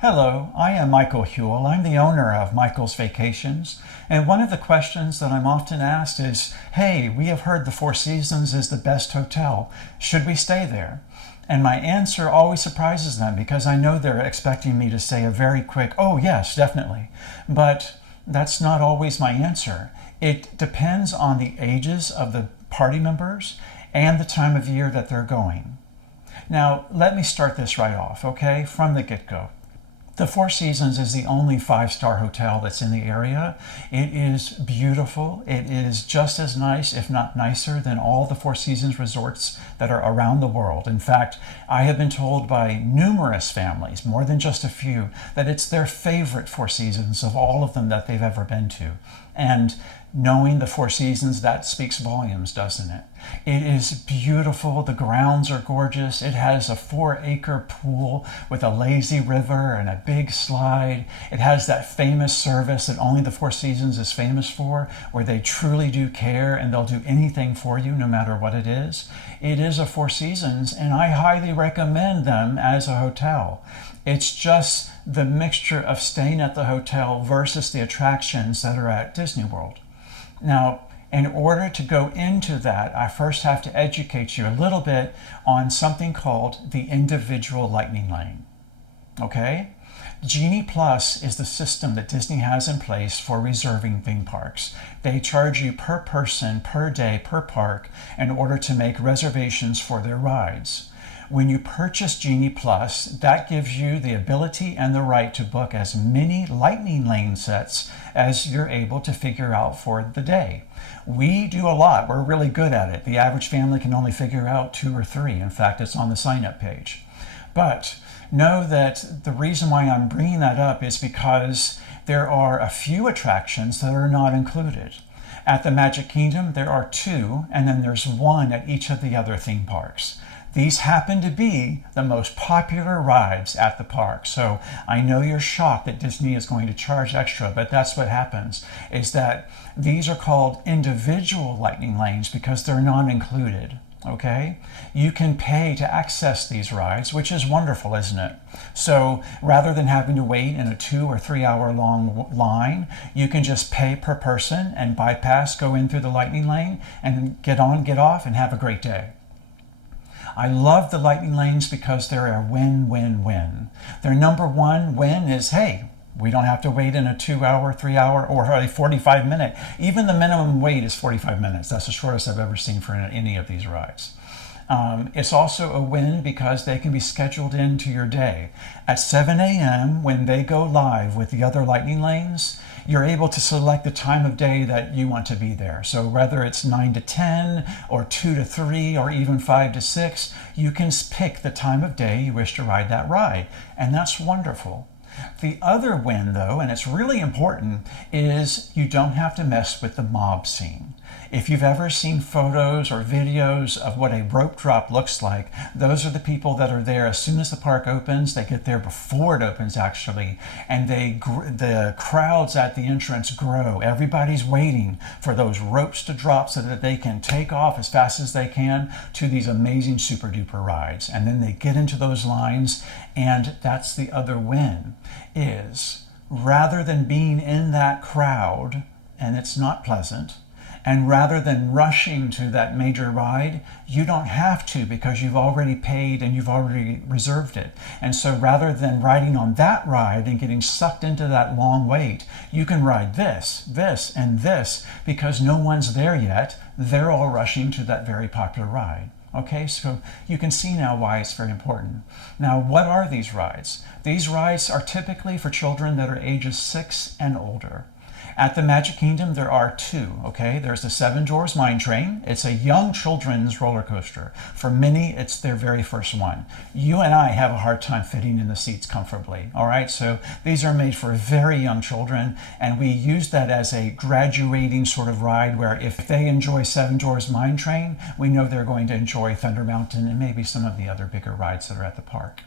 Hello, I am Michael Huell. I'm the owner of Michael's Vacations. And one of the questions that I'm often asked is, hey, we have heard the Four Seasons is the best hotel. Should we stay there? And my answer always surprises them because I know they're expecting me to say a very quick, oh, yes, definitely. But that's not always my answer. It depends on the ages of the party members and the time of year that they're going. Now, let me start this right off, okay, from the get-go. The Four Seasons is the only five-star hotel that's in the area. It is beautiful. It is just as nice, if not nicer, than all the Four Seasons resorts that are around the world. In fact, I have been told by numerous families, more than just a few, that it's their favorite Four Seasons of all of them that they've ever been to. And knowing the Four Seasons, that speaks volumes, doesn't it? It is beautiful. The grounds are gorgeous. It has a 4-acre pool with a lazy river and a big slide. It has that famous service that only the Four Seasons is famous for, where they truly do care and they'll do anything for you no matter what it is. It is a Four Seasons, and I highly recommend them as a hotel. It's just the mixture of staying at the hotel versus the attractions that are at Disney World. Now, in order to go into that, I first have to educate you a little bit on something called the individual lightning lane. Okay? Genie Plus is the system that Disney has in place for reserving theme parks. They charge you per person, per day, per park in order to make reservations for their rides. When you purchase Genie Plus, that gives you the ability and the right to book as many lightning lane sets as you're able to figure out for the day. We do a lot. We're really good at it. The average family can only figure out 2 or 3. In fact, it's on the sign-up page. But know that the reason why I'm bringing that up is because there are a few attractions that are not included. At the Magic Kingdom, there are 2, and then there's 1 at each of the other theme parks. These happen to be the most popular rides at the park. So I know you're shocked that Disney is going to charge extra, but that's what happens, is that these are called individual lightning lanes because they're not included. Okay? You can pay to access these rides, which is wonderful, isn't it? So rather than having to wait in a 2 or 3 hour long line, you can just pay per person and bypass, go in through the lightning lane and get on, get off, and have a great day. I love the lightning lanes because they're a win-win-win. Their number one win is, hey, we don't have to wait in a 2 hour, 3 hour, or a 45 minute. Even the minimum wait is 45 minutes. That's the shortest I've ever seen for any of these rides. It's also a win because they can be scheduled into your day. At 7 a.m. when they go live with the other lightning lanes, you're able to select the time of day that you want to be there. So whether it's 9 to 10 or 2 to 3 or even 5 to 6, you can pick the time of day you wish to ride that ride. And that's wonderful. The other win, though, and it's really important, is you don't have to mess with the mob scene. If you've ever seen photos or videos of what a rope drop looks like, those are the people that are there as soon as the park opens. They get there before it opens, actually, and the crowds at the entrance grow. Everybody's waiting for those ropes to drop so that they can take off as fast as they can to these amazing super duper rides. And then they get into those lines, and that's the other win, is rather than being in that crowd, and it's not pleasant, and rather than rushing to that major ride, you don't have to because you've already paid and you've already reserved it. And so rather than riding on that ride and getting sucked into that long wait, you can ride this, this, and this because no one's there yet. They're all rushing to that very popular ride. Okay, so you can see now why it's very important. Now, what are these rides? These rides are typically for children that are ages 6 and older. At the Magic Kingdom, there are 2, okay? There's the Seven Dwarfs Mine Train. It's a young children's roller coaster. For many, it's their very first one. You and I have a hard time fitting in the seats comfortably, all right? So these are made for very young children, and we use that as a graduating sort of ride where if they enjoy Seven Dwarfs Mine Train, we know they're going to enjoy Thunder Mountain and maybe some of the other bigger rides that are at the park.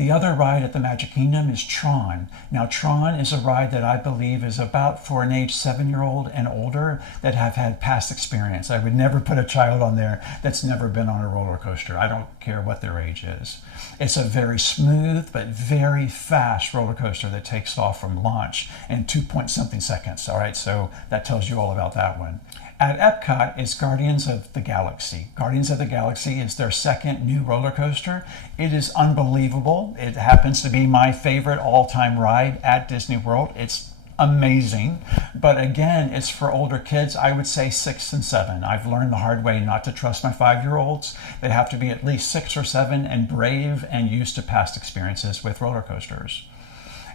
The other ride at the Magic Kingdom is Tron. Now, Tron is a ride that I believe is about for an age 7-year-old and older that have had past experience. I would never put a child on there that's never been on a roller coaster. I don't care what their age is. It's a very smooth but very fast roller coaster that takes off from launch in 2-point-something seconds. All right, so that tells you all about that one. At Epcot is Guardians of the Galaxy. Guardians of the Galaxy is their second new roller coaster. It is unbelievable. It happens to be my favorite all-time ride at Disney World. It's amazing. But again, it's for older kids. I would say 6 and 7. I've learned the hard way not to trust my 5-year-olds. They have to be at least 6 or 7 and brave and used to past experiences with roller coasters.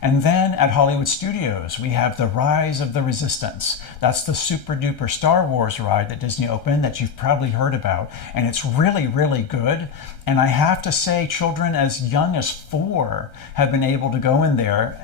And then at Hollywood Studios, we have The Rise of the Resistance. That's the super duper Star Wars ride that Disney opened that you've probably heard about. And it's really, really good. And I have to say, children as young as 4 have been able to go in there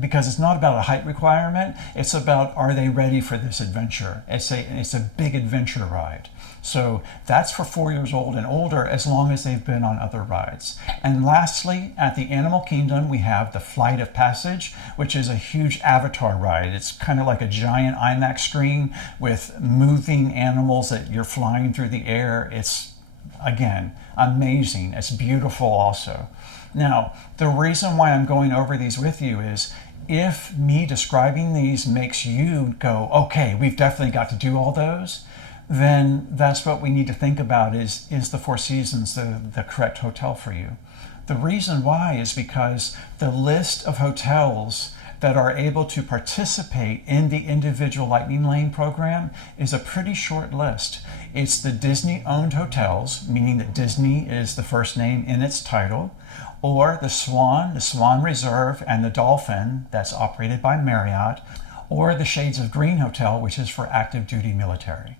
because it's not about a height requirement. It's about, are they ready for this adventure? It's a big adventure ride. So that's for 4 years old and older, as long as they've been on other rides. And lastly, at the Animal Kingdom, we have the Flight of Passage, which is a huge Avatar ride. It's kind of like a giant IMAX screen with moving animals that you're flying through the air. It's, again, amazing. It's beautiful also. Now, the reason why I'm going over these with you is if me describing these makes you go, okay, we've definitely got to do all those, then that's what we need to think about is the Four Seasons the correct hotel for you? The reason why is because the list of hotels that are able to participate in the individual Lightning Lane program is a pretty short list. It's the Disney-owned hotels, meaning that Disney is the first name in its title, or the Swan Reserve, and the Dolphin, that's operated by Marriott, or the Shades of Green Hotel, which is for active duty military.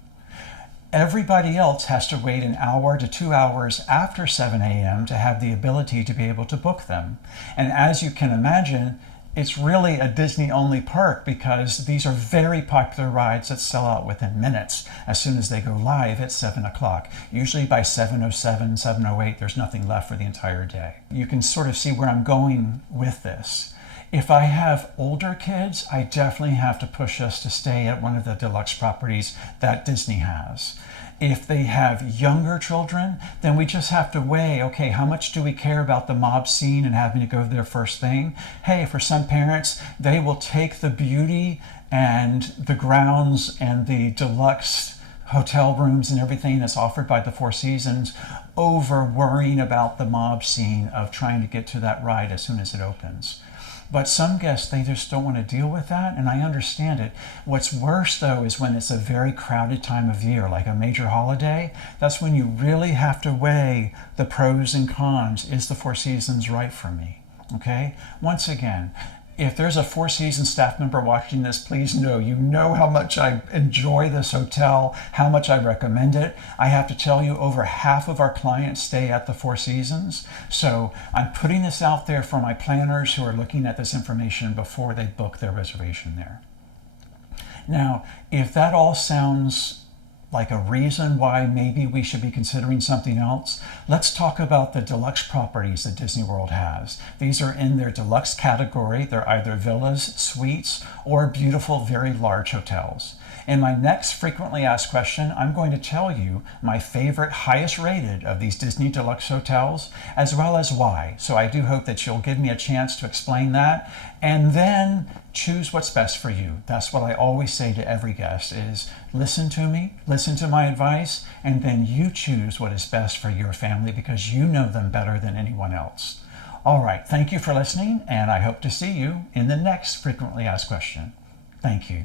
Everybody else has to wait an hour to 2 hours after 7 a.m. to have the ability to be able to book them. And as you can imagine, it's really a Disney-only perk because these are very popular rides that sell out within minutes as soon as they go live at 7 o'clock. Usually by 7:07, 7:08, there's nothing left for the entire day. You can sort of see where I'm going with this. If I have older kids, I definitely have to push us to stay at one of the deluxe properties that Disney has. If they have younger children, then we just have to weigh, okay, how much do we care about the mob scene and having to go there first thing? Hey, for some parents, they will take the beauty and the grounds and the deluxe hotel rooms and everything that's offered by the Four Seasons over worrying about the mob scene of trying to get to that ride as soon as it opens. But some guests, they just don't want to deal with that, and I understand it. What's worse, though, is when it's a very crowded time of year, like a major holiday. That's when you really have to weigh the pros and cons. Is the Four Seasons right for me? Okay? Once again, if there's a Four Seasons staff member watching this, please know, you know how much I enjoy this hotel, how much I recommend it. I have to tell you, over half of our clients stay at the Four Seasons. So I'm putting this out there for my planners who are looking at this information before they book their reservation there. Now, if that all sounds like a reason why maybe we should be considering something else, let's talk about the deluxe properties that Disney World has. These are in their deluxe category. They're either villas, suites, or beautiful, very large hotels. In my next frequently asked question, I'm going to tell you my favorite, highest rated of these Disney deluxe hotels, as well as why. So I do hope that you'll give me a chance to explain that, and then choose what's best for you. That's what I always say to every guest is listen to me, listen to my advice, and then you choose what is best for your family because you know them better than anyone else. All right, thank you for listening, and I hope to see you in the next frequently asked question. Thank you.